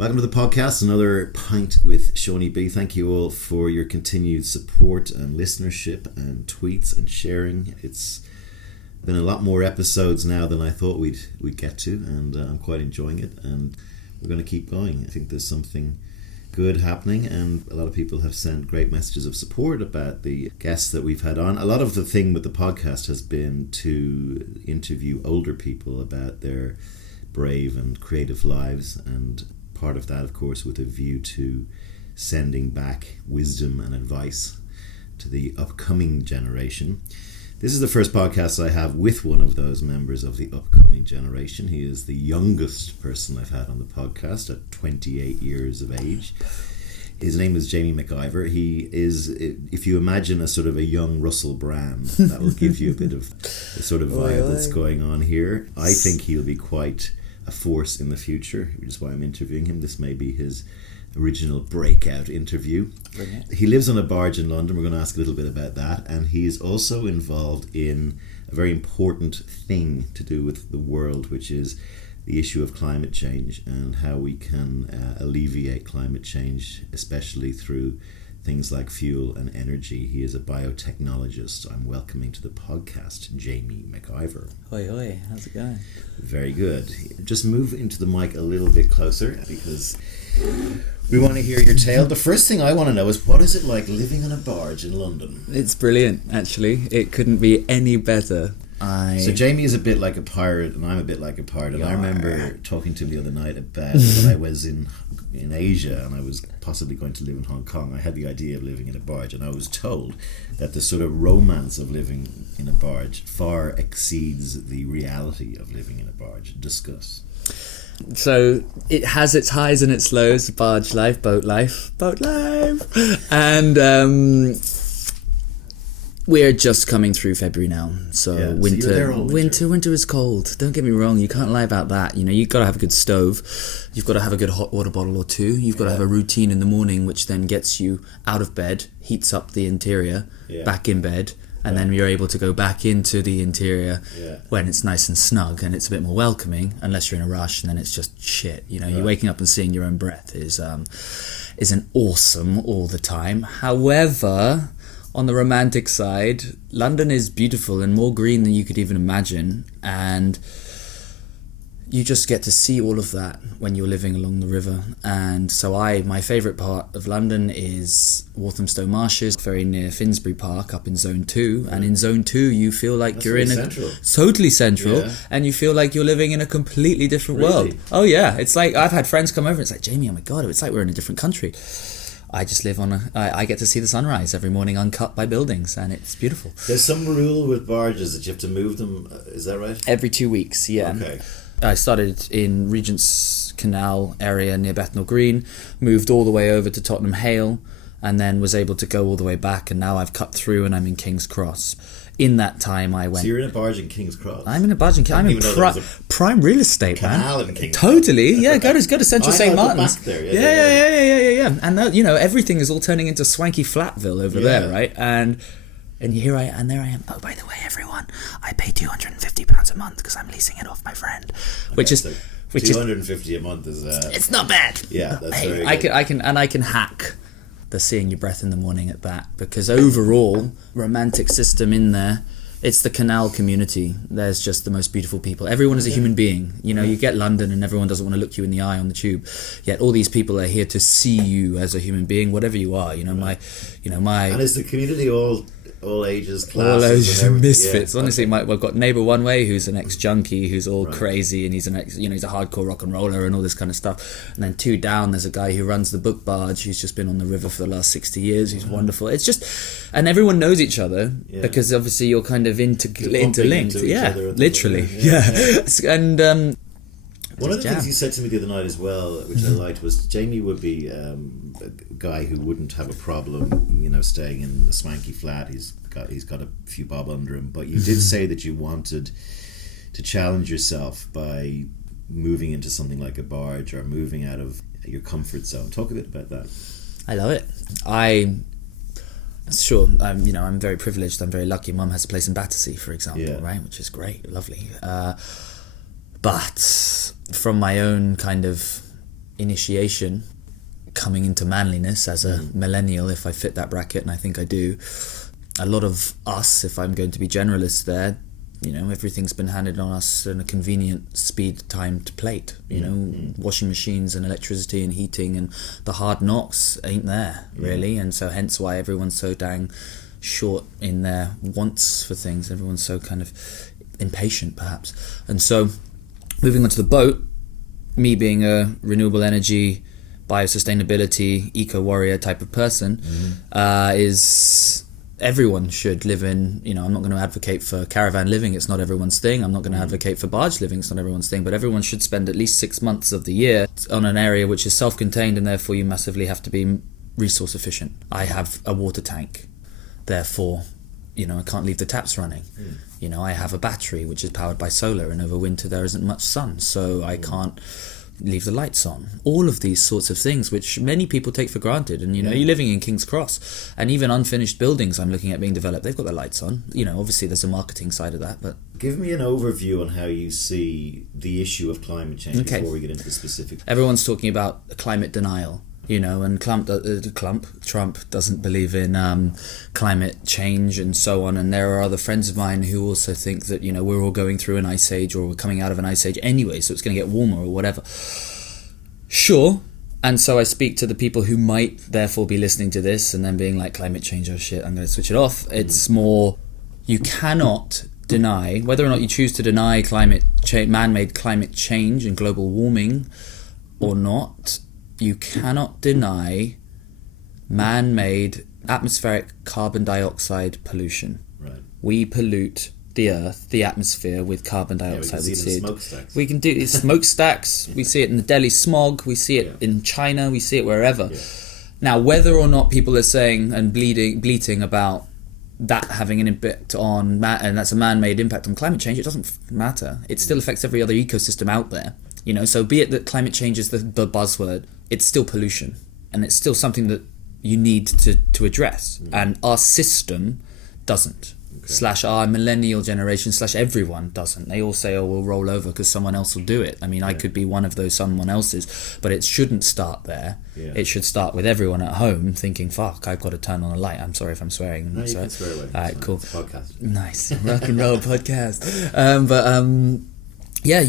Welcome to the podcast, another pint with Seaniebee. Thank you all for your continued support and listenership and tweets and sharing. It's been a lot more episodes now than I thought we'd get to, and I'm quite enjoying it, and we're going to keep going. I think there's something good happening, and a lot of people have sent great messages of support about the guests that we've had on. A lot of the thing with the podcast has been to interview older people about their brave and creative lives, and part of that, of course, with a view to sending back wisdom and advice to the upcoming generation. This is the first podcast I have with one of those members of the upcoming generation. He is the youngest person I've had on the podcast at 28 years of age. His name is Jamie McIvor. He is, if you imagine a sort of a young Russell Brand, that will give you a bit of the sort of vibe that's going on here. I think he'll be quite a force in the future, which is why I'm interviewing him. This may be his original breakout interview. Brilliant. He lives on a barge in London. We're going to ask a little bit about that, and he's also involved in a very important thing to do with the world, which is the issue of climate change and how we can alleviate climate change, especially through things like fuel and energy. He is a biotechnologist. I'm welcoming to the podcast Jamie McIvor. Hoi hoi, how's it going? Very good. Just move into the mic a little bit closer because we want to hear your tale. The first thing I want to know is, what is it like living on a barge in London? It's brilliant, actually. It couldn't be any better. So Jamie is a bit like a pirate, and I'm a bit like a pirate. And I remember talking to him the other night about when I was in Asia and I was possibly going to live in Hong Kong. I had the idea of living in a barge, and I was told that the sort of romance of living in a barge far exceeds the reality of living in a barge. Discuss. So it has its highs and its lows. Barge life, boat life, and we're just coming through February now, so winter is cold. Don't get me wrong, you can't lie about that. You know, you've got to have a good stove, you've got to have a good hot water bottle or two, you've got to have a routine in the morning which then gets you out of bed, heats up the interior, back in bed, and then you're able to go back into the interior when it's nice and snug and it's a bit more welcoming, unless you're in a rush, and then it's just shit. You know, you're waking up and seeing your own breath isn't awesome all the time. However, on the romantic side, London is beautiful and more green than you could even imagine, and you just get to see all of that when you're living along the river. And so my favourite part of London is Walthamstow Marshes, very near Finsbury Park, up in Zone 2. And in Zone 2, you feel like that's you're in totally central, and you feel like you're living in a completely different world. Oh yeah, it's like I've had friends come over and it's like, Jamie, oh my God, it's like we're in a different country. I just live I get to see the sunrise every morning uncut by buildings, and it's beautiful. There's some rule with barges that you have to move them, is that right? Every 2 weeks, yeah. Okay. I started in Regent's Canal area near Bethnal Green, moved all the way over to Tottenham Hale, and then was able to go all the way back, and now I've cut through and I'm in King's Cross. In that time I went... So you're in a barge in King's Cross? I'm in a barge in King's Cross. I'm in prime real estate, man. Canal in King's Totally, yeah. Go to Central St. Martin's. Back there. Yeah. And everything is all turning into swanky Flatville over there, right? And there I am. Oh, by the way, everyone, I pay £250 a month because I'm leasing it off my friend, which is $250 a month is. It's not bad. Yeah, that's very good. I can hack the seeing your breath in the morning at that, because overall, romantic system in there. It's the canal community. There's just the most beautiful people. Everyone is a human being. You know, you get London and everyone doesn't want to look you in the eye on the tube. Yet all these people are here to see you as a human being, whatever you are. And is the community all ages, classes, all misfits. Honestly, we've got neighbour one way who's an ex-junkie who's all crazy, and he's he's a hardcore rock and roller and all this kind of stuff. And then 2 down, there's a guy who runs the book barge who's just been on the river for the last 60 years. Who's wonderful. It's just, and everyone knows each other because obviously you're kind of interlinked. Literally. And one of the things you said to me the other night as well, which I liked, was Jamie would be a guy who wouldn't have a problem, staying in a swanky flat. He's got a few bob under him. But you did say that you wanted to challenge yourself by moving into something like a barge or moving out of your comfort zone. Talk a bit about that. I love it. I'm very privileged. I'm very lucky. Mum has a place in Battersea, for example, right, which is great, lovely. But from my own kind of initiation, coming into manliness as a millennial, if I fit that bracket, and I think I do. A lot of us, if I'm going to be generalist there, everything's been handed on us in a convenient speed-timed plate. Washing machines and electricity and heating, and the hard knocks ain't there, really. And so hence why everyone's so dang short in their wants for things. Everyone's so kind of impatient, perhaps. And so, moving on to the boat, me being a renewable energy, biosustainability, eco-warrior type of person, is... Everyone should live in, I'm not going to advocate for caravan living, it's not everyone's thing. I'm not going to advocate for barge living, it's not everyone's thing. But everyone should spend at least 6 months of the year on an area which is self-contained, and therefore you massively have to be resource efficient. I have a water tank, therefore, I can't leave the taps running. I have a battery which is powered by solar, and over winter there isn't much sun, so I can't leave the lights on. All of these sorts of things which many people take for granted. And you're living in King's Cross, and even unfinished buildings I'm looking at being developed, they've got their lights on. Obviously there's a marketing side of that, but give me an overview on how you see the issue of climate change before we get into the specifics. Everyone's talking about climate denial, and Trump doesn't believe in climate change and so on. And there are other friends of mine who also think that, we're all going through an ice age, or we're coming out of an ice age anyway, so it's going to get warmer or whatever. Sure. And so I speak to the people who might therefore be listening to this and then being like, climate change, oh shit, I'm going to switch it off. It's more, you cannot deny, whether or not you choose to deny man-made climate change and global warming or not, you cannot deny man-made atmospheric carbon dioxide pollution. Right. We pollute the earth, the atmosphere, with carbon dioxide. We can see it in smokestacks. We can do it. Smokestacks. We see it in the Delhi smog. We see it in China. We see it wherever. Yeah. Now, whether or not people are saying and bleating about that having an impact on and that's a man-made impact on climate change, it doesn't matter. It still affects every other ecosystem out there. So be it that climate change is the buzzword, it's still pollution, and it's still something that you need to address. And our system doesn't. / our millennial generation / everyone doesn't. They all say, we'll roll over because someone else will do it. I mean, I could be one of those someone else's, but it shouldn't start there. Yeah. It should start with everyone at home thinking, fuck, I've got to turn on a light. I'm sorry if I'm swearing. No, you can swear away. All right, cool. Podcast. Nice. Rock and roll podcast. Yeah,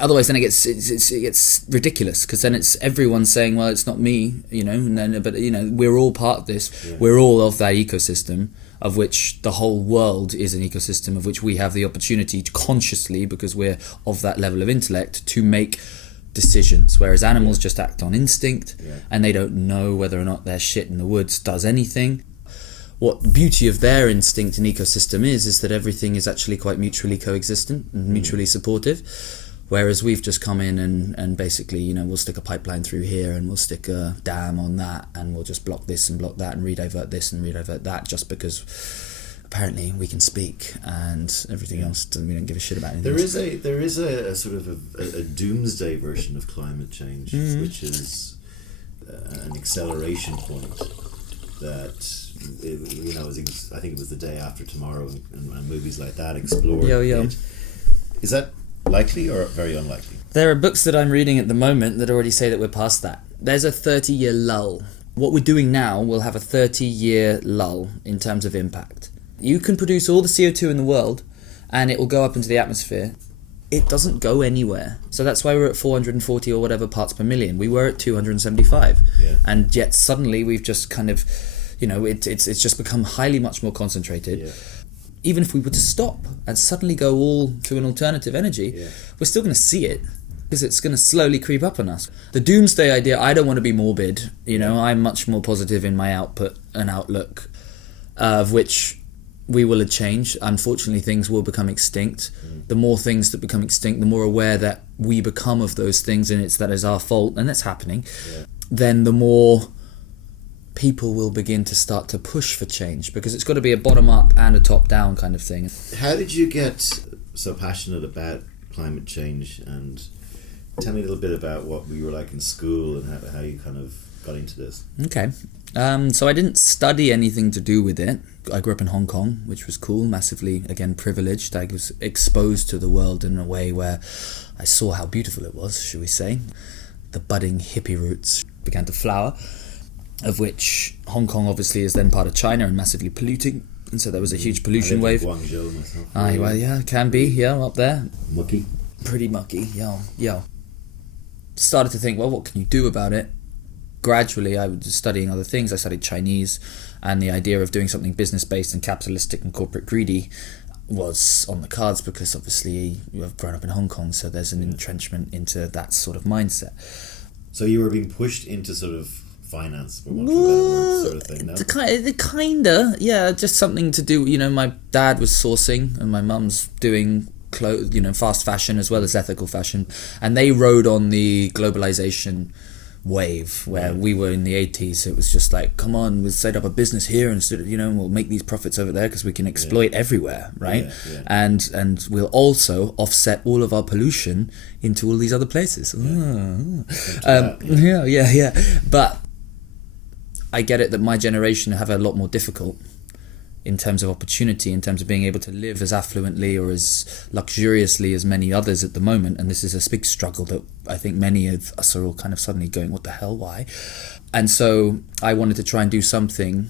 otherwise then it gets ridiculous, because then it's everyone saying, well, it's not me, but we're all part of this. Yeah. We're all of that ecosystem, of which the whole world is an ecosystem, of which we have the opportunity to consciously, because we're of that level of intellect, to make decisions, whereas animals just act on instinct, and they don't know whether or not their shit in the woods does anything. What the beauty of their instinct and ecosystem is that everything is actually quite mutually coexistent and mutually supportive, whereas we've just come in and basically, we'll stick a pipeline through here, and we'll stick a dam on that, and we'll just block this and block that and redivert this and redivert that, just because apparently we can speak, and everything else we don't give a shit about anything. There is a sort of a doomsday version of climate change, which is an acceleration point that, I think it was The Day After Tomorrow and movies like that explored. It. Is that likely or very unlikely? There are books that I'm reading at the moment that already say that we're past that. There's a 30-year lull. What we're doing now will have a 30-year lull in terms of impact. You can produce all the CO2 in the world and it will go up into the atmosphere. It doesn't go anywhere. So that's why we're at 440 or whatever parts per million. We were at 275. And yet suddenly we've just kind of, it's just become much more concentrated. Yeah. Even if we were to stop and suddenly go all to an alternative energy, we're still going to see it, because it's going to slowly creep up on us. The doomsday idea, I don't want to be morbid. I'm much more positive in my output and outlook, of which we will change. Unfortunately, things will become extinct. The more things that become extinct, the more aware that we become of those things, and that is our fault, and that's happening. Then the more people will begin to start to push for change, because it's got to be a bottom-up and a top-down kind of thing. How did you get so passionate about climate change? And tell me a little bit about what you were like in school and how you kind of got into this. Okay. So I didn't study anything to do with it. I grew up in Hong Kong, which was cool, massively, again, privileged. I was exposed to the world in a way where I saw how beautiful it was, should we say. the budding hippie roots began to flower, of which Hong Kong obviously is then part of China and massively polluting. And so there was a huge pollution wave. Guangzhou myself. Well, yeah, can be, yeah, up there. Mucky. Pretty mucky, yeah. Started to think, well, what can you do about it? Gradually, I was studying other things. I studied Chinese, and the idea of doing something business-based and capitalistic and corporate greedy was on the cards because obviously I've grown up in Hong Kong, so there's an entrenchment into that sort of mindset. So you were being pushed into sort of finance, for want of a better word, sort of thing, no? Kinda, yeah, just something to do. My dad was sourcing, and my mum's doing fast fashion as well as ethical fashion, and they rode on the globalization wave where we were in the 80s. It was just like, come on, we'll set up a business here instead of, we'll make these profits over there because we can exploit everywhere, right? And we'll also offset all of our pollution into all these other places. But I get it that my generation have a lot more difficult in terms of opportunity, in terms of being able to live as affluently or as luxuriously as many others at the moment. And this is a big struggle that I think many of us are all kind of suddenly going, what the hell, why? And so I wanted to try and do something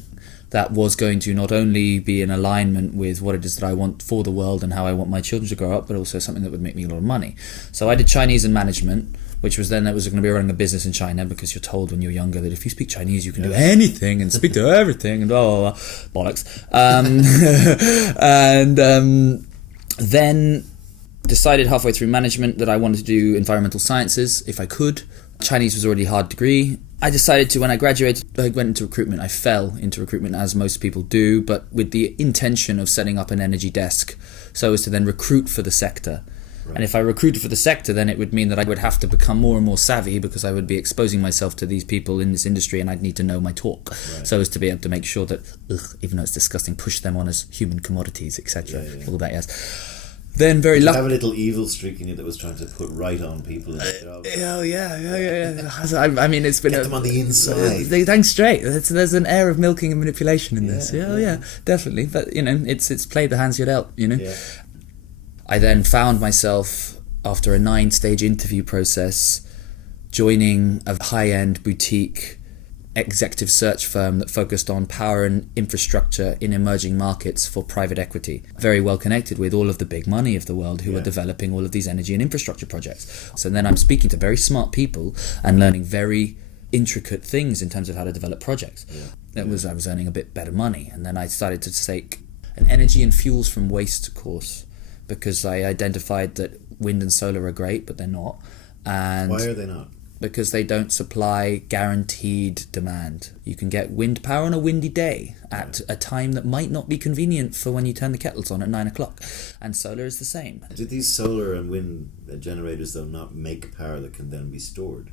that was going to not only be in alignment with what it is that I want for the world and how I want my children to grow up, but also something that would make me a lot of money. So I did Chinese and management, which was then that was going to be running a business in China, because you're told when you're younger that if you speak Chinese you can do anything and speak to everything and blah, blah, blah. Bollocks. Then decided halfway through management that I wanted to do environmental sciences if I could. Chinese was already a hard degree. I decided to, when I graduated, I went into recruitment. I fell into recruitment, as most people do, but with the intention of setting up an energy desk so as to then recruit for the sector. And if I recruited for the sector, then it would mean that I would have to become more and more savvy, because I would be exposing myself to these people in this industry, and I'd need to know my talk, so as to be able to make sure that, even though it's disgusting, push them on as human commodities, etc. All that, yes. Then very lucky. Have a little evil streak in you that was trying to put right on people in the job. I mean, it's been get them on the inside. Thanks, straight. There's an air of milking and manipulation in this. Yeah, definitely. But it's played the hands you're dealt. Yeah. I then found myself, after a 9-stage interview process, joining a high-end boutique executive search firm that focused on power and infrastructure in emerging markets for private equity. Very well connected with all of the big money of the world who are developing all of these energy and infrastructure projects. So then I'm speaking to very smart people and learning very intricate things in terms of how to develop projects. I was earning a bit better money, and then I started to take an energy and fuels from waste course, because I identified that wind and solar are great, but they're not. And why are they not? Because they don't supply guaranteed demand. You can get wind power on a windy day at a time that might not be convenient for when you turn the kettles on at 9 o'clock. And solar is the same. Did these solar and wind generators, though, not make power that can then be stored?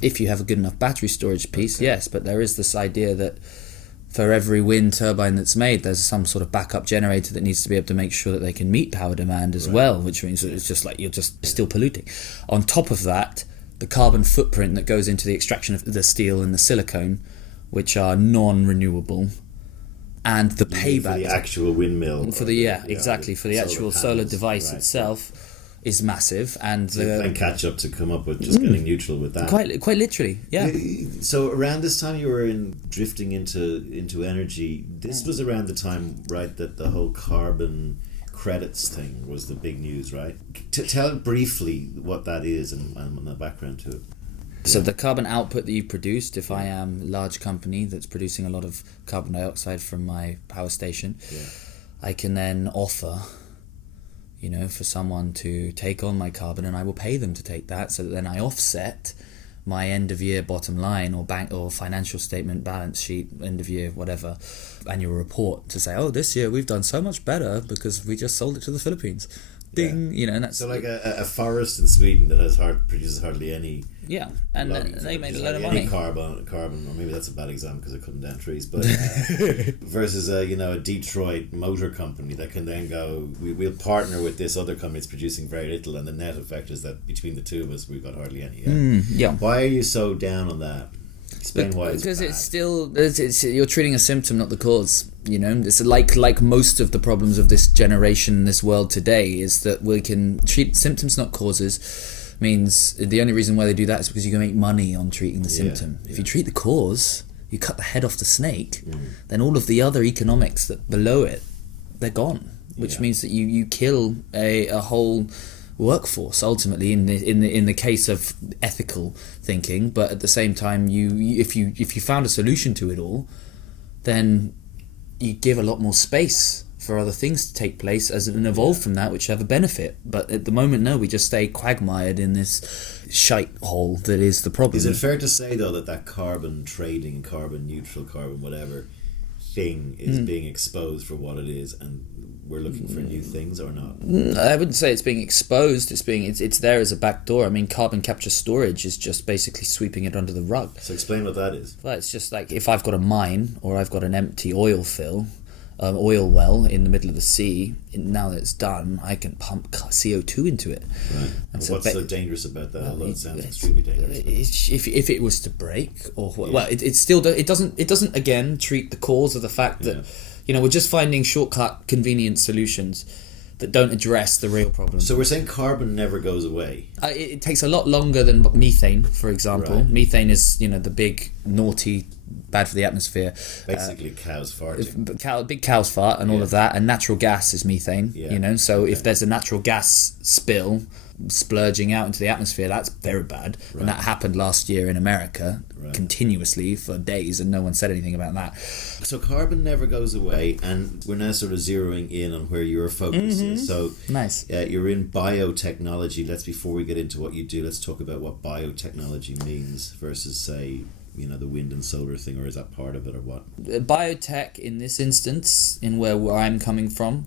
If you have a good enough battery storage piece, yes. But there is this idea that for every wind turbine that's made, there's some sort of backup generator that needs to be able to make sure that they can meet power demand as well, which means that it's just like you're just still polluting. On top of that, the carbon footprint that goes into the extraction of the steel and the silicone, which are non-renewable, and the payback for the actual windmill, for the for the actual solar device itself is massive, and then catch up to come up with just getting neutral with that. Quite literally, yeah. So around this time you were drifting into energy. This was around the time, right, that the whole carbon credits thing was the big news, right? Tell briefly what that is and the background to it. So the carbon output that you've produced, if I am a large company that's producing a lot of carbon dioxide from my power station, I can then offer, for someone to take on my carbon, and I will pay them to take that, so that then I offset my end of year bottom line or bank or financial statement, balance sheet, end of year, whatever, annual report, to say, this year we've done so much better because we just sold it to the Philippines. Ding, and that's so like a forest in Sweden that produces hardly any. Yeah, and they made a lot of money. Carbon, or maybe that's a bad example because they're cutting down trees. But versus a Detroit motor company that can then go, we'll partner with this other company that's producing very little, and the net effect is that between the two of us, we've got hardly any. Why are you so down on that? Explain why it's because bad. It's still you're treating a symptom, not the cause. It's like most of the problems of this generation, this world today, is that we can treat symptoms, not causes. means the only reason why they do that is because you can make money on treating the symptom. If you treat the cause, you cut the head off the snake, then all of the other economics that below it, they're gone. Which means that you kill a whole workforce ultimately in the case of ethical thinking. But at the same time, if you found a solution to it all, then you give a lot more space for other things to take place as and evolve from that, which have a benefit. But at the moment, no, we just stay quagmired in this shite hole that is the problem. Is it fair to say though that carbon trading, carbon neutral, carbon whatever thing is being exposed for what it is, and we're looking for new things, or not? I wouldn't say it's being exposed. It's there as a backdoor. I mean, carbon capture storage is just basically sweeping it under the rug. So explain what that is. Well, it's just like if I've got a mine or I've got an empty oil well in the middle of the sea. Now that it's done, I can pump CO2 into it. Right. And so what's so dangerous about that? Although it sounds extremely dangerous. If it was to break, it still doesn't again treat the cause of the fact that we're just finding shortcut, convenient solutions that don't address the real problem. So we're saying carbon never goes away. It takes a lot longer than methane, for example. Right. Methane is the big naughty, bad for the atmosphere. Basically, cows farting. Big cows fart and all of that. And natural gas is methane. Yeah. So if there's a natural gas spill splurging out into the atmosphere, that's very bad. Right. And that happened last year in America continuously for days, and no one said anything about that. So carbon never goes away, and we're now sort of zeroing in on where your focus is. So nice. You're in biotechnology. Before we get into what you do, let's talk about what biotechnology means versus, say, the wind and solar thing, or is that part of it, or what? Biotech, in this instance, in where I'm coming from,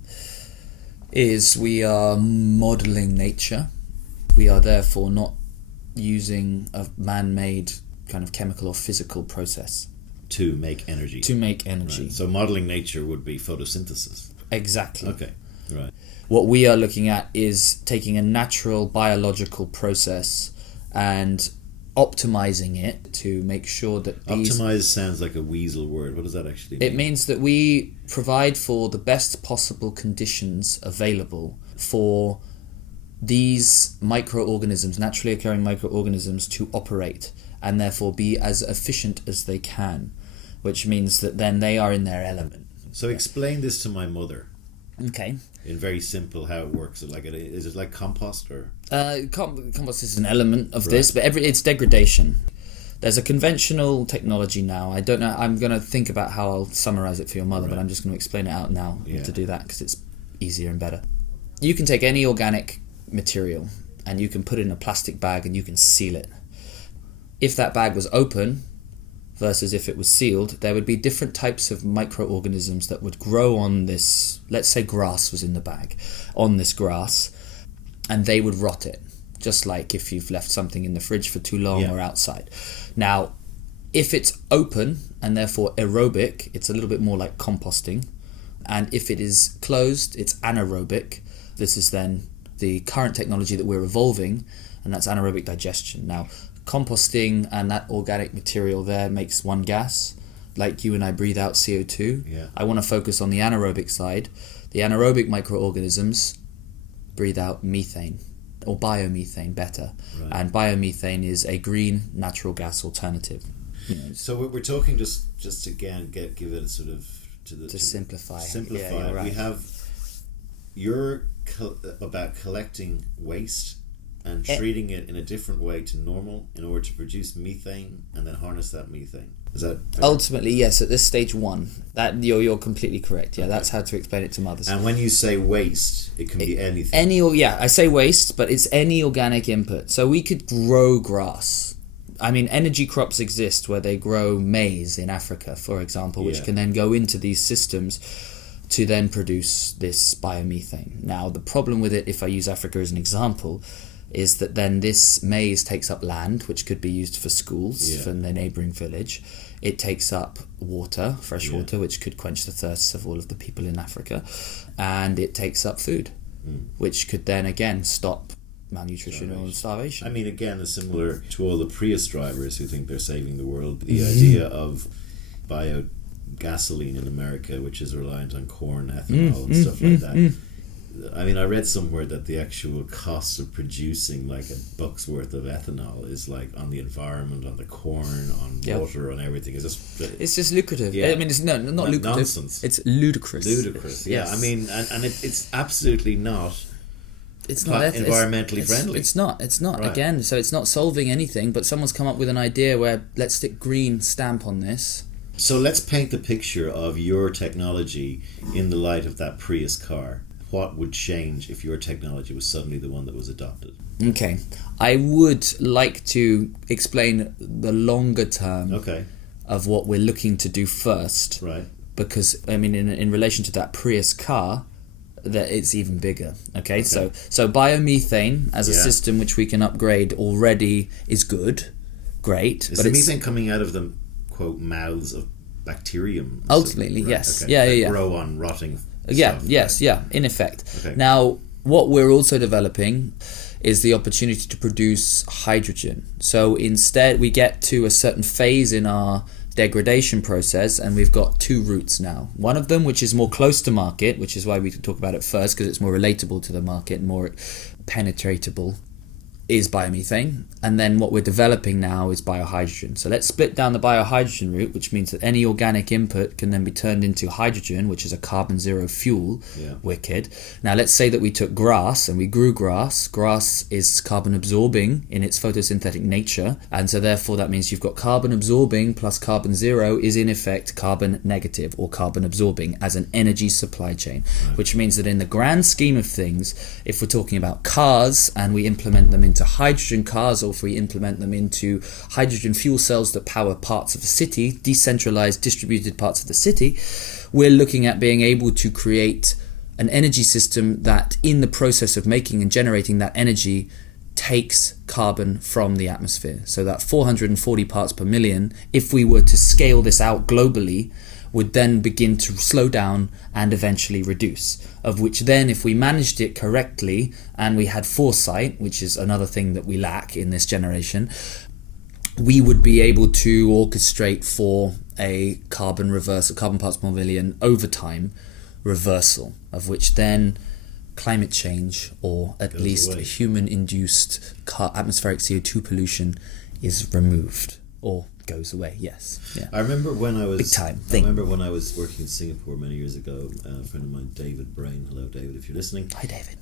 is we are modelling nature. We are therefore not using a man-made kind of chemical or physical process to make energy. Right. So modelling nature would be photosynthesis. Exactly. Okay, right. What we are looking at is taking a natural biological process and optimizing it to make sure that optimize sounds like a weasel word. What does that actually mean? It means that we provide for the best possible conditions available for these microorganisms, naturally occurring microorganisms, to operate and therefore be as efficient as they can, which means that then they are in their element. So explain this to my mother. Okay. In very simple, how it works. Is it like compost, or? Compost is an element of this, but it's degradation. There's a conventional technology now. I don't know. I'm going to think about how I'll summarize it for your mother, but I'm just going to explain it out now to do that because it's easier and better. You can take any organic material and you can put it in a plastic bag and you can seal it. If that bag was open versus if it was sealed, there would be different types of microorganisms that would grow on this. Let's say grass was in the bag, on this grass, and they would rot it, just like if you've left something in the fridge for too long or outside. Now, if it's open and therefore aerobic, it's a little bit more like composting. And if it is closed, it's anaerobic. This is then the current technology that we're evolving, and that's anaerobic digestion. Now, composting and that organic material there makes one gas, like you and I breathe out CO2. Yeah. I want to focus on the anaerobic side. The anaerobic microorganisms breathe out methane, or biomethane better. Right. And biomethane is a green natural gas alternative. So we're talking just again, give it a sort of to simplify. Yeah, right. We have about collecting waste and treating it in a different way to normal in order to produce methane and then harness that methane. Is that fair? Ultimately, yes, at this stage one. That you're completely correct. Yeah, okay. That's how to explain it to mothers. And when you say waste, it can be anything. I say waste, but it's any organic input. So we could grow grass. I mean, energy crops exist where they grow maize in Africa, for example, which can then go into these systems to then produce this biomethane. Now, the problem with it, if I use Africa as an example, is that then this maize takes up land, which could be used for schools from the neighbouring village. It takes up water, fresh water, which could quench the thirsts of all of the people in Africa. And it takes up food, which could then, again, stop malnutrition or starvation. I mean, again, it's similar to all the Prius drivers who think they're saving the world. The idea of biogasoline in America, which is reliant on corn, ethanol, and stuff like that. I mean, I read somewhere that the actual cost of producing like $1 worth of ethanol is like on the environment, on the corn, on water, on everything. It's just lucrative. I mean, it's not lucrative. Nonsense. It's ludicrous. Ludicrous. Yeah. I mean, and it's absolutely not. It's not environmentally friendly. It's not. Right. Again, so it's not solving anything. But someone's come up with an idea where let's stick green stamp on this. So let's paint the picture of your technology in the light of that Prius car. What would change if your technology was suddenly the one that was adopted? Okay. I would like to explain the longer term of what we're looking to do first. Right. Because, I mean, in relation to that Prius car, that it's even bigger. Okay. So biomethane as a system which we can upgrade already is good. Great. Is the methane coming out of the, quote, mouths of bacterium? Ultimately, right? yes. Okay. Yeah. Grow on rotting stuff, yes, in effect. Okay. Now, what we're also developing is the opportunity to produce hydrogen. So instead, we get to a certain phase in our degradation process, and we've got two routes now. One of them, which is more close to market, which is why we can talk about it first, because it's more relatable to the market, more penetratable, is biomethane. And then what we're developing now is biohydrogen. So let's split down the biohydrogen route, which means that any organic input can then be turned into hydrogen, which is a carbon zero fuel. Wicked. Now let's say that we took grass and we grew grass. Grass is carbon absorbing in its photosynthetic nature, and so therefore that means you've got carbon absorbing plus carbon zero is in effect carbon negative or carbon absorbing as an energy supply chain, which means that in the grand scheme of things, if we're talking about cars and we implement them into hydrogen cars, or if we implement them into hydrogen fuel cells that power parts of the city, decentralized distributed parts of the city, we're looking at being able to create an energy system that in the process of making and generating that energy takes carbon from the atmosphere. So that 440 parts per million, if we were to scale this out globally, would then begin to slow down and eventually reduce. Of which then, if we managed it correctly and we had foresight, which is another thing that we lack in this generation, we would be able to orchestrate for a carbon parts per million over time reversal, of which then climate change, or at least human-induced atmospheric CO2 pollution, is removed or goes away. Yes. Yeah. I remember when I was big time thing. I remember when I was working in Singapore many years ago. A friend of mine, David Brain. Hello, David, if you're listening. Hi, David.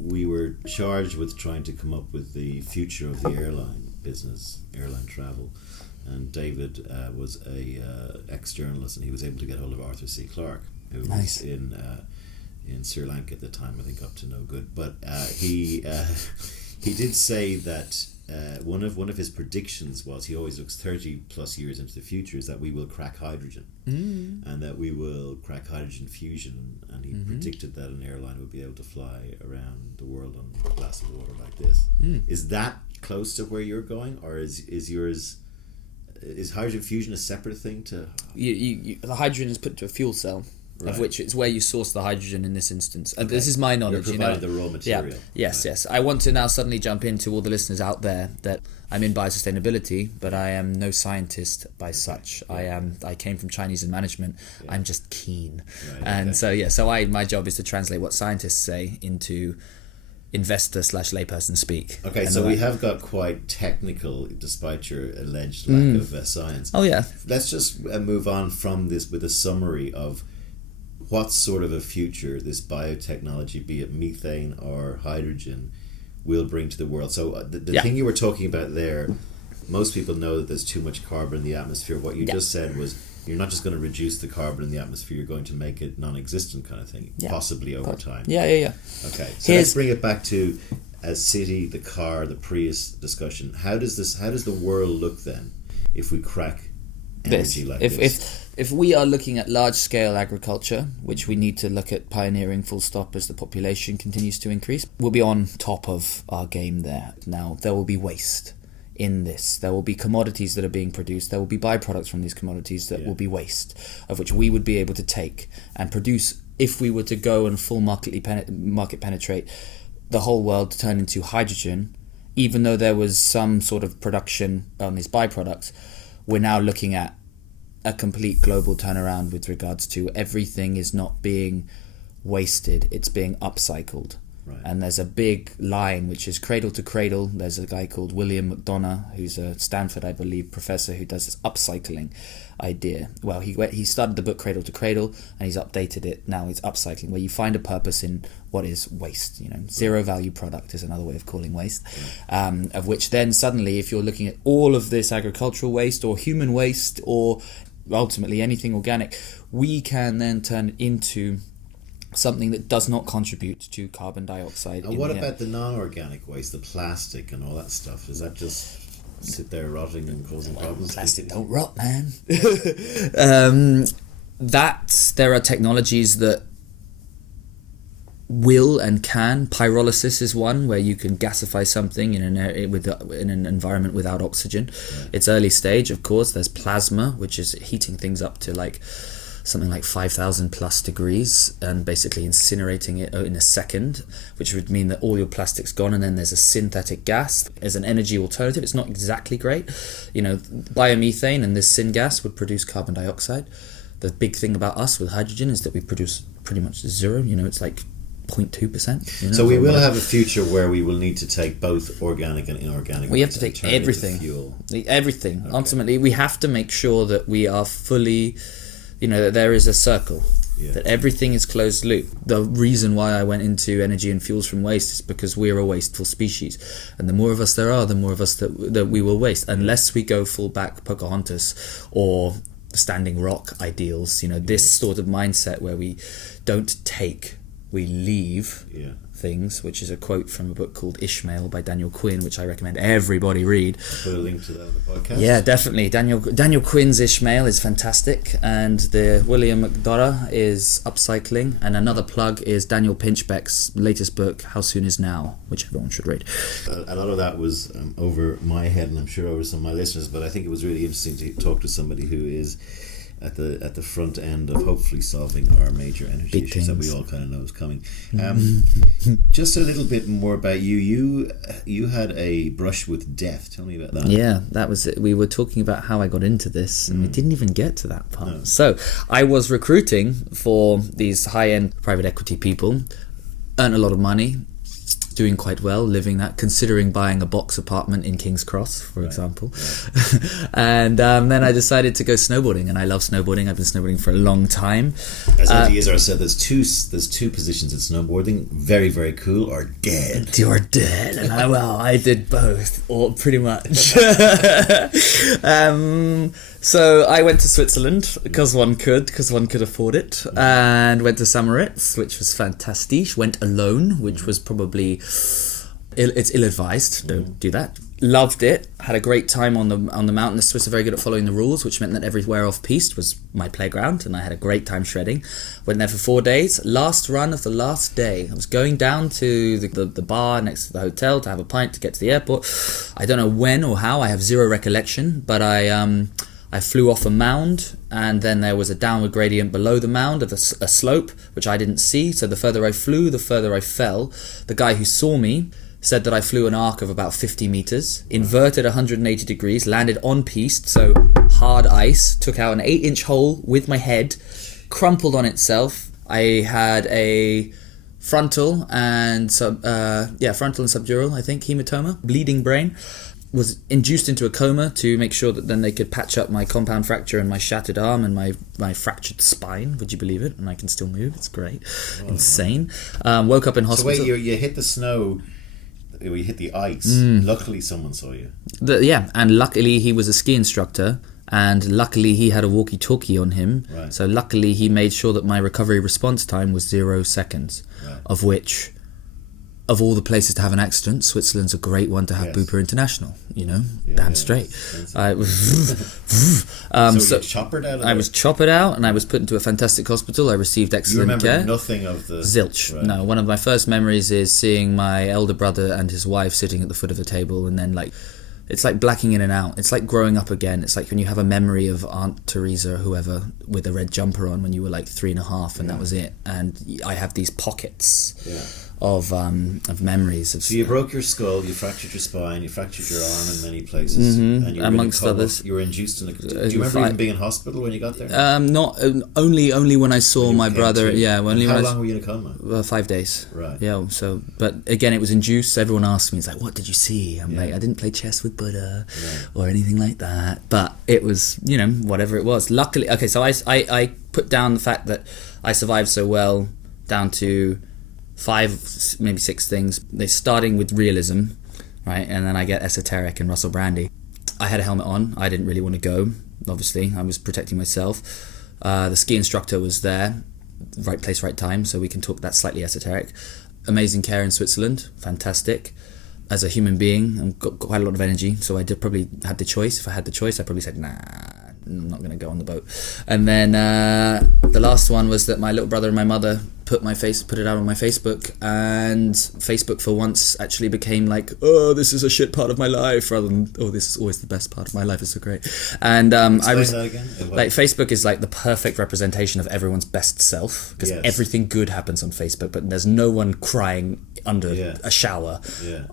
We were charged with trying to come up with the future of the airline business, airline travel, and David was a ex-journalist, and he was able to get hold of Arthur C. Clarke, who was in Sri Lanka at the time, I think up to no good. But he did say that one of his predictions was, he always looks 30 plus years into the future, is that we will crack hydrogen, and that we will crack hydrogen fusion, and he predicted that an airline would be able to fly around the world on a glass of water like this. Is that close to where you're going, or is hydrogen fusion a separate thing to the hydrogen is put to a fuel cell? Right. Of which it's where you source the hydrogen in this instance. And this is my knowledge. You're providing the raw material. Yeah. Yes. I want to now suddenly jump into all the listeners out there that I'm in biosustainability, but I am no scientist by such. I came from Chinese in management. I'm just keen. Right, and so my job is to translate what scientists say into investor/layperson speak. Okay, so we have got quite technical, despite your alleged lack of science. Oh yeah. Let's just move on from this with a summary of what sort of a future this biotechnology, be it methane or hydrogen, will bring to the world. So the thing you were talking about there, most people know that there's too much carbon in the atmosphere. What you just said was, you're not just going to reduce the carbon in the atmosphere, you're going to make it non-existent kind of thing, possibly over time. Yeah. Okay, so let's bring it back to a city, the car, the Prius discussion. How does the world look then if we crack energy like this? If we are looking at large-scale agriculture, which we need to look at pioneering full stop as the population continues to increase, we'll be on top of our game there. Now, there will be waste in this. There will be commodities that are being produced. There will be byproducts from these commodities that will be waste, of which we would be able to take and produce if we were to go and full market penetrate the whole world to turn into hydrogen. Even though there was some sort of production on these byproducts, we're now looking at a complete global turnaround with regards to everything is not being wasted, it's being upcycled. Right. And there's a big line which is cradle to cradle. There's a guy called William McDonough, who's a Stanford, I believe, professor, who does this upcycling idea. Well, he started the book Cradle to Cradle, and he's updated it. Now it's upcycling, where you find a purpose in what is waste. Zero value product is another way of calling waste. Of which then suddenly, if you're looking at all of this agricultural waste or human waste or ultimately anything organic, we can then turn it into something that does not contribute to carbon dioxide. And what about the non-organic waste, the plastic and all that stuff? Does that just sit there rotting and causing problems? Plastic don't rot, man. There are technologies that will and can. Pyrolysis is one, where you can gasify something in an environment without oxygen. Yeah. It's early stage, of course. There's plasma, which is heating things up to something like 5,000 plus degrees and basically incinerating it in a second, which would mean that all your plastic's gone. And then there's a synthetic gas as an energy alternative. It's not exactly great. Biomethane and this syngas would produce carbon dioxide. The big thing about us with hydrogen is that we produce pretty much zero. It's like 0.2%. So we will have a future where we will need to take both organic and inorganic. We have to take everything. Everything. Okay. Ultimately, we have to make sure that we are fully... that there is a circle, that everything is closed loop. The reason why I went into energy and fuels from waste is because we're a wasteful species. And the more of us there are, the more of us that we will waste. Unless we go full back Pocahontas or Standing Rock ideals, this sort of mindset where we don't take, we leave things, which is a quote from a book called Ishmael by Daniel Quinn, which I recommend everybody read. I'll put a link to that on the podcast. Yeah, definitely. Daniel Quinn's Ishmael is fantastic, and the William McDonough is upcycling, and another plug is Daniel Pinchbeck's latest book, How Soon Is Now, which everyone should read. A lot of that was over my head, and I'm sure over some of my listeners, but I think it was really interesting to talk to somebody who is at the front end of hopefully solving our major energy Big issues things that we all kind of know is coming. Just a little bit more about you. You had a brush with death. Tell me about that. Yeah, that was it. We were talking about how I got into this, and we didn't even get to that part. No. So I was recruiting for these high-end private equity people, earned a lot of money, doing quite well, living that, considering buying a box apartment in King's Cross, for example. Right. And then I decided to go snowboarding, and I love snowboarding. I've been snowboarding for a long time. As Izar said, there's two positions in snowboarding: very, very cool or dead. You're dead. And I did both, or pretty much. So I went to Switzerland because one could afford it, and went to Samoritz, which was fantastic. Went alone, which was probably it's ill-advised. Don't do that. Loved it. Had a great time on the mountain. The Swiss are very good at following the rules, which meant that everywhere off-piste was my playground, and I had a great time shredding. Went there for 4 days. Last run of the last day, I was going down to the bar next to the hotel to have a pint to get to the airport. I don't know when or how. I have zero recollection, but I flew off a mound, and then there was a downward gradient below the mound of a slope, which I didn't see. So the further I flew, the further I fell. The guy who saw me said that I flew an arc of about 50 meters, inverted 180 degrees, landed on piste, so hard ice, took out an 8-inch hole with my head, crumpled on itself. I had a frontal and subdural, I think, hematoma, bleeding brain. Was induced into a coma to make sure that then they could patch up my compound fracture and my shattered arm and my fractured spine. Would you believe it? And I can still move. It's great. Oh, insane. Woke up in hospital. So wait, you hit the snow, you hit the ice. Luckily someone saw you. And luckily he was a ski instructor, and luckily he had a walkie-talkie on him. Right. So luckily he made sure that my recovery response time was 0 seconds, of which... Of all the places to have an accident, Switzerland's a great one to have Bupa International, damn straight. So you choppered out of I was choppered out, and I was put into a fantastic hospital. I received excellent care. You remember nothing of the... Zilch. Right. No, one of my first memories is seeing my elder brother and his wife sitting at the foot of the table, and then it's like blacking in and out. It's like growing up again. It's like when you have a memory of Aunt Teresa or whoever with a red jumper on when you were like 3.5, and that was it. And I have these pockets of memories. So you broke your skull, you fractured your spine, you fractured your arm in many places, and you were amongst others. You were induced in. Do you remember even being in hospital when you got there? Not only when I saw my brother. Yeah, only how when long were you in a coma? 5 days. Right. Yeah. So, but again, it was induced. Everyone asked me, "It's like, what did you see?" I'm like, "I didn't play chess with Buddha, or anything like that." But it was, whatever it was. Luckily, okay. So I put down the fact that I survived so well down to 5, maybe 6 things. They're starting with realism, right? And then I get esoteric and Russell Brandy. I had a helmet on. I didn't really want to go, obviously. I was protecting myself. The ski instructor was there, right place, right time, so we can talk that slightly esoteric. Amazing care in Switzerland, fantastic. As a human being, I've got quite a lot of energy, so I did probably had the choice. If I had the choice, I probably said, nah, I'm not going to go on the boat. And then the last one was that my little brother and my mother put it out on my Facebook, and Facebook for once actually became like, oh, this is a shit part of my life, rather than, oh, this is always the best part of my life, it's so great. And I was that again? like, Facebook is like the perfect representation of everyone's best self, because everything good happens on Facebook, but there's no one crying under a shower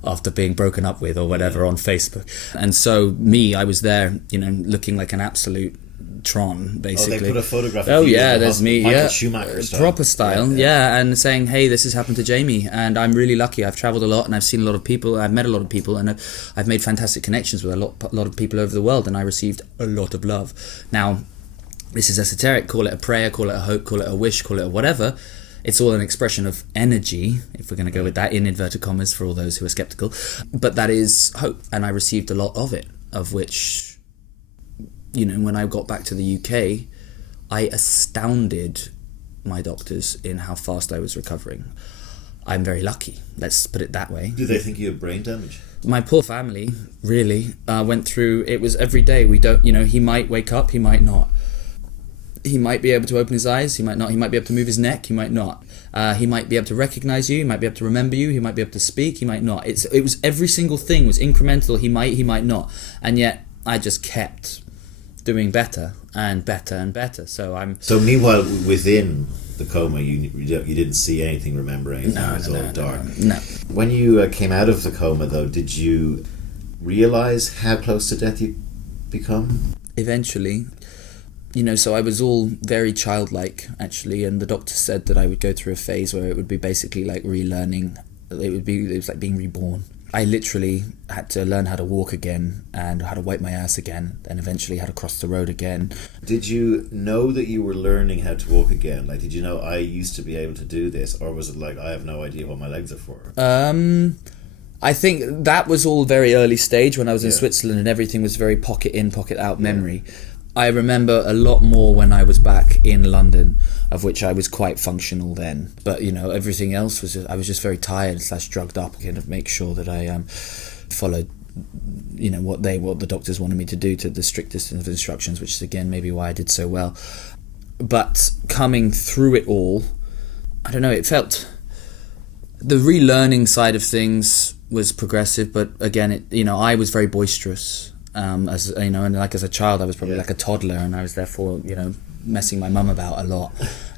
after being broken up with or whatever on Facebook. And so I was there, looking like an absolute Tron, basically. Oh, they put a photograph of you there's me, Michael Schumacher style. Proper style, and saying, hey, this has happened to Jamie, and I'm really lucky. I've travelled a lot, and I've seen a lot of people, I've met a lot of people, and I've made fantastic connections with a lot of people over the world, and I received a lot of love. Now, this is esoteric, call it a prayer, call it a hope, call it a wish, call it a whatever. It's all an expression of energy, if we're going to go with that, in inverted commas, for all those who are skeptical. But that is hope, and I received a lot of it, of which, when I got back to the UK, I astounded my doctors in how fast I was recovering. I'm very lucky, let's put it that way. Do they think you have brain damage? My poor family, really, went through, it was every day. We don't, he might wake up, he might not. He might be able to open his eyes, he might not. He might be able to move his neck, he might not. He might be able to recognize you, he might be able to remember you, he might be able to speak, he might not. It was every single thing was incremental, he might not. And yet, I just kept doing better and better and better. So meanwhile, within the coma, you didn't see anything, remember anything. No, it was all dark. No. When you came out of the coma, though, did you realize how close to death you become? Eventually, so I was all very childlike, actually, and the doctor said that I would go through a phase where it would be basically like relearning. It was like being reborn. I literally had to learn how to walk again, and how to wipe my ass again, and eventually how to cross the road again. Did you know that you were learning how to walk again? Like, did you know I used to be able to do this? Or was it like, I have no idea what my legs are for? I think that was all very early stage when I was in Switzerland, and everything was very pocket in, pocket out memory. I remember a lot more when I was back in London, of which I was quite functional then. But, everything else was I was just very tired / drugged up, kind of make sure that I followed, what the doctors wanted me to do, to the strictest of instructions, which is again maybe why I did so well. But coming through it all, I don't know, it felt, the relearning side of things was progressive, but again, I was very boisterous. As and like as a child, I was probably like a toddler, and I was therefore, messing my mum about a lot,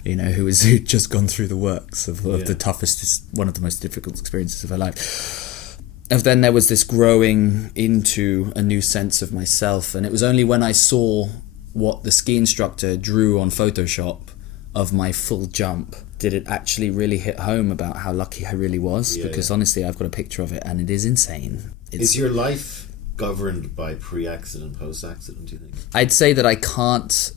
who'd just gone through the works of the toughest, one of the most difficult experiences of her life. And then there was this growing into a new sense of myself, and it was only when I saw what the ski instructor drew on Photoshop of my full jump did it actually really hit home about how lucky I really was, because honestly, I've got a picture of it, and it is insane. Is your life governed by pre-accident, post-accident, do you think? I'd say that I can't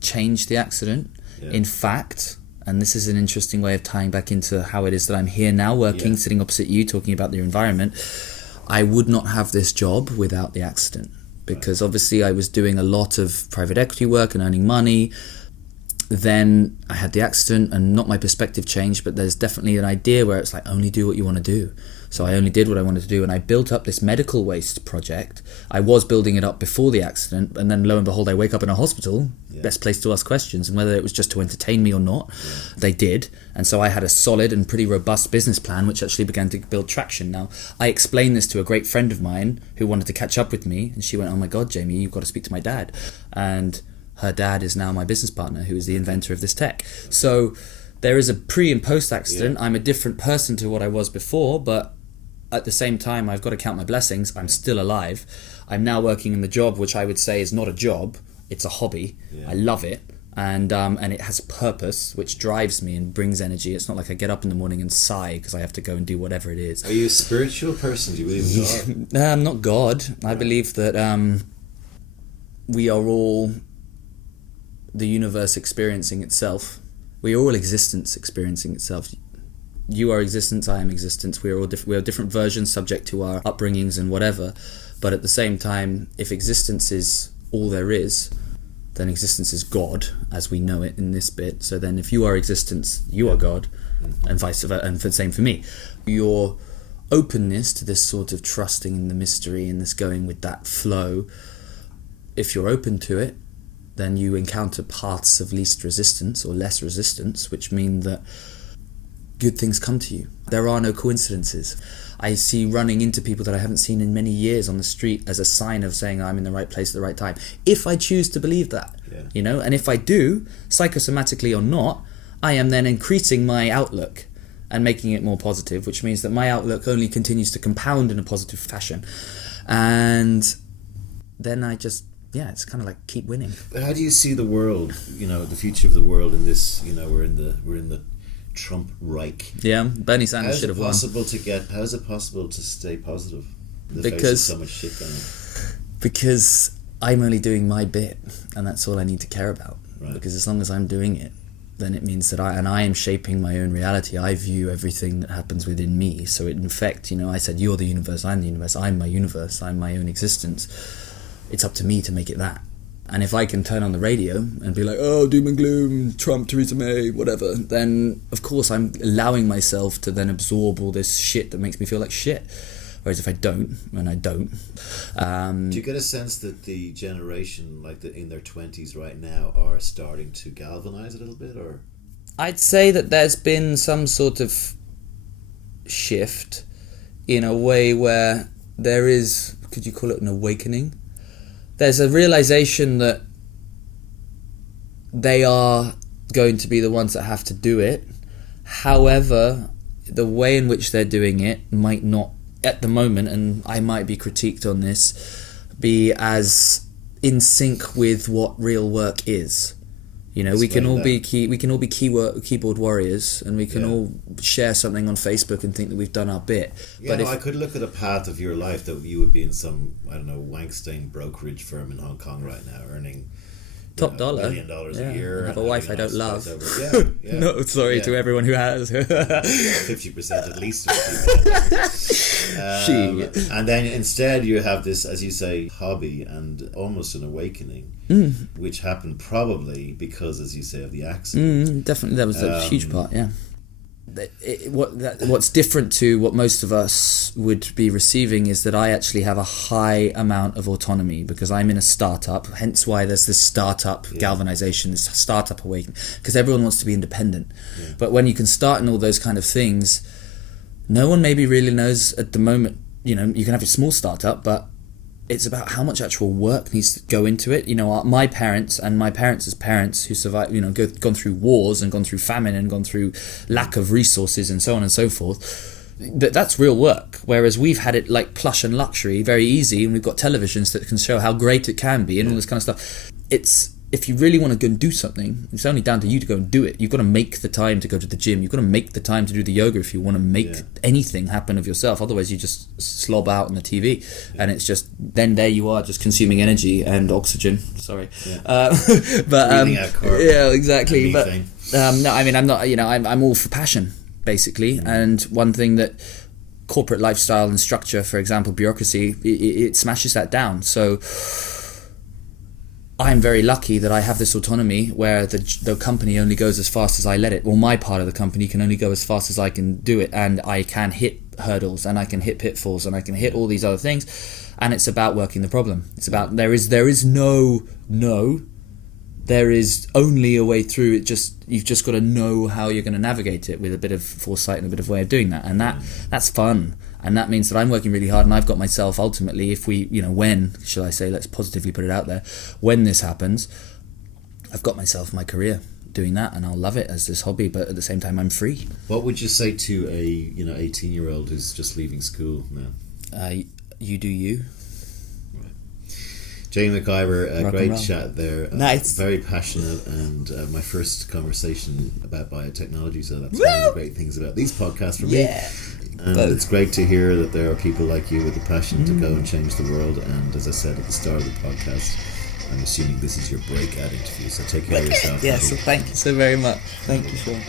change the accident. In fact, and this is an interesting way of tying back into how it is that I'm here now, working, sitting opposite you, talking about the environment, I would not have this job without the accident, because obviously I was doing a lot of private equity work and earning money. Then I had the accident, and not my perspective changed, but there's definitely an idea where it's like, only do what you want to do. So I only did what I wanted to do, and I built up this medical waste project. I was building it up before the accident, and then lo and behold, I wake up in a hospital, best place to ask questions, and whether it was just to entertain me or not, they did. And so I had a solid and pretty robust business plan, which actually began to build traction. Now, I explained this to a great friend of mine who wanted to catch up with me, and she went, oh my God, Jamie, you've got to speak to my dad. And her dad is now my business partner, who is the inventor of this tech. So there is a pre and post accident. I'm a different person to what I was before, but at the same time, I've got to count my blessings. I'm still alive. I'm now working in the job, which I would say is not a job. It's a hobby. I love it. And it has purpose, which drives me and brings energy. It's not like I get up in the morning and sigh because I have to go and do whatever it is. Are you a spiritual person? Do you believe in God? I'm not God. I believe that we are all the universe experiencing itself. We are all existence experiencing itself. You are existence, I am existence. We are all we are different versions subject to our upbringings and whatever. But at the same time, if existence is all there is, then existence is God as we know it in this bit. So then if you are existence, you are God, and vice versa, and the same for me. Your openness to this sort of trusting in the mystery and this going with that flow, if you're open to it, then you encounter paths of least resistance or less resistance, which mean that good things come to you. There are no coincidences. I see running into people that I haven't seen in many years on the street as a sign of saying I'm in the right place at the right time. If I choose to believe that, you know, and if I do, psychosomatically or not, I am then increasing my outlook and making it more positive, which means that my outlook only continues to compound in a positive fashion. And then I just, it's kind of like keep winning. But how do you see the world, you know, the future of the world in this, you know, we're in the Trump Reich. Yeah, Bernie Sanders should have won. How is it possible to stay positive in the face of so much shit going on? Because I'm only doing my bit, and that's all I need to care about. Right. Because as long as I'm doing it, then it means that I am shaping my own reality. I view everything that happens within me. So in effect, you know, I said, you're the universe, I'm the universe, I'm my universe, I'm my own existence. It's up to me to make it that. And if I can turn on the radio and be like, oh, doom and gloom, Trump, Theresa May, whatever, then of course I'm allowing myself to then absorb all this shit that makes me feel like shit. Whereas if I don't, and I don't... do you get a sense that the generation, like in their 20s right now, are starting to galvanise a little bit, or...? I'd say that there's been some sort of shift in a way where there is, could you call it an awakening? There's a realization that they are going to be the ones that have to do it. However, the way in which they're doing it might not, at the moment, and I might be critiqued on this, be as in sync with what real work is. You know, we can all be keyboard warriors, and we can all share something on Facebook and think that we've done our bit. Yeah, but I could look at a path of your life that you would be in some, I don't know, wank-stained brokerage firm in Hong Kong right now, earning top dollar, $1 million a year. And have a wife I don't love. No, sorry to everyone who has. 50% at least. And then instead you have this, as you say, hobby and almost an awakening, which happened probably because, as you say, of the accident. Definitely, that was a huge part. Yeah. What's different to what most of us would be receiving is that I actually have a high amount of autonomy because I'm in a startup, hence why there's this startup galvanization, this startup awakening, because everyone wants to be independent. But when you can start in all those kind of things, no one maybe really knows at the moment. You know, you can have a small startup, but it's about how much actual work needs to go into it. You know, my parents and my parents' parents who survived, you know, gone through wars and gone through famine and gone through lack of resources and so on and so forth. That's real work. Whereas we've had it like plush and luxury, very easy, and we've got televisions that can show how great it can be and all this kind of stuff. If you really want to go and do something, it's only down to you to go and do it. You've got to make the time to go to the gym. You've got to make the time to do the yoga if you want to make anything happen of yourself. Otherwise, you just slob out on the TV. And it's just, then there you are, just consuming energy and oxygen. Sorry. Breathing out carbon. Yeah, exactly. But no, I mean, I'm not, you know, I'm all for passion, basically. And one thing that corporate lifestyle and structure, for example, bureaucracy, it smashes that down. So I'm very lucky that I have this autonomy where the company only goes as fast as I let it. Well, my part of the company can only go as fast as I can do it, and I can hit hurdles and I can hit pitfalls and I can hit all these other things. And it's about working the problem. It's about there is no. There is only a way through. You've just got to know how you're going to navigate it with a bit of foresight and a bit of way of doing that, and that's fun. And that means that I'm working really hard, and I've got myself ultimately, if we, you know, when, shall I say, let's positively put it out there, when this happens, I've got myself my career doing that, and I'll love it as this hobby. But at the same time, I'm free. What would you say to a 18-year-old who's just leaving school now? You do you. Jamie McIvor, great chat there. Nice. Very passionate, and my first conversation about biotechnology, so that's one of the great things about these podcasts for me. And it's great to hear that there are people like you with the passion to go and change the world. And as I said at the start of the podcast, I'm assuming this is your breakout interview, so take care of yourself. Yes, so thank you so very much. Thank you, Sean.